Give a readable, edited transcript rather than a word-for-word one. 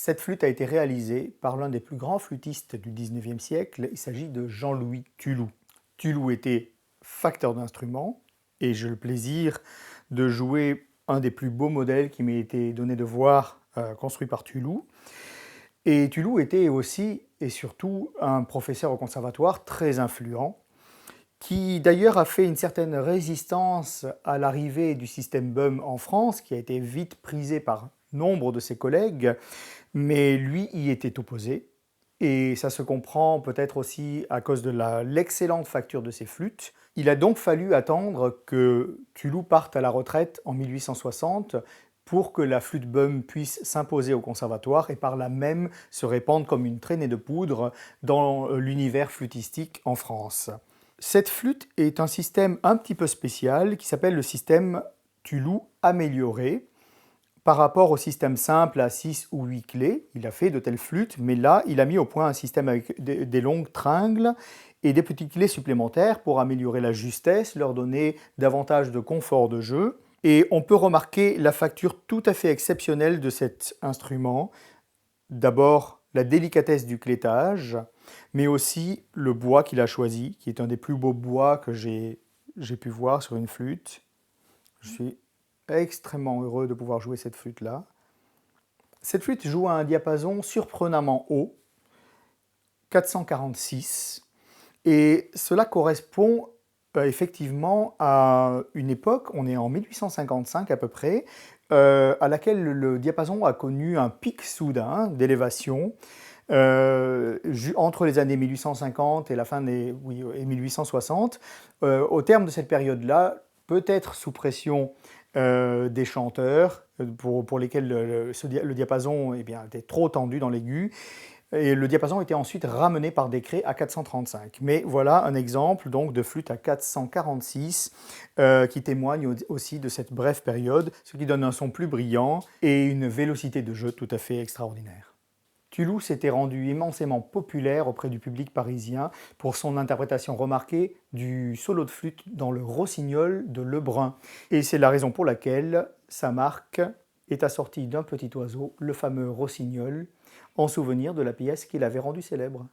Cette flûte a été réalisée par l'un des plus grands flûtistes du XIXe siècle, il s'agit de Jean-Louis Thuloux. Thuloux était facteur d'instruments et j'ai le plaisir de jouer un des plus beaux modèles qui m'ait été donné de voir construit par Thuloux. Et Thuloux était aussi et surtout un professeur au conservatoire très influent, qui d'ailleurs a fait une certaine résistance à l'arrivée du système BUM en France, qui a été vite prisé par nombre de ses collègues, mais lui y était opposé. Et ça se comprend peut-être aussi à cause de l'excellente facture de ses flûtes. Il a donc fallu attendre que Thuloux parte à la retraite en 1860 pour que la flûte BUM puisse s'imposer au conservatoire et par là même se répandre comme une traînée de poudre dans l'univers flûtistique en France. Cette flûte est un système un petit peu spécial qui s'appelle le système Thuloux amélioré. Par rapport au système simple à 6 ou 8 clés, il a fait de telles flûtes, mais là, il a mis au point un système avec des longues tringles et des petites clés supplémentaires pour améliorer la justesse, leur donner davantage de confort de jeu. Et on peut remarquer la facture tout à fait exceptionnelle de cet instrument. D'abord, la délicatesse du clétage, mais aussi le bois qu'il a choisi, qui est un des plus beaux bois que j'ai pu voir sur une flûte. Je suis extrêmement heureux de pouvoir jouer cette flûte-là. Cette flûte joue à un diapason surprenamment haut, 446, et cela correspond effectivement à une époque, on est en 1855 à peu près, à laquelle le diapason a connu un pic soudain d'élévation entre les années 1850 et la fin des et 1860. Au terme de cette période-là, peut-être sous pression des chanteurs, pour lesquels le diapason était trop tendu dans l'aigu, et le diapason était ensuite ramené par décret à 435. Mais voilà un exemple donc de flûte à 446 qui témoigne aussi de cette brève période, ce qui donne un son plus brillant et une vélocité de jeu tout à fait extraordinaire. Thuloux s'était rendu immensément populaire auprès du public parisien pour son interprétation remarquée du solo de flûte dans le Rossignol de Lebrun. Et c'est la raison pour laquelle sa marque est assortie d'un petit oiseau, le fameux Rossignol, en souvenir de la pièce qu'il avait rendue célèbre.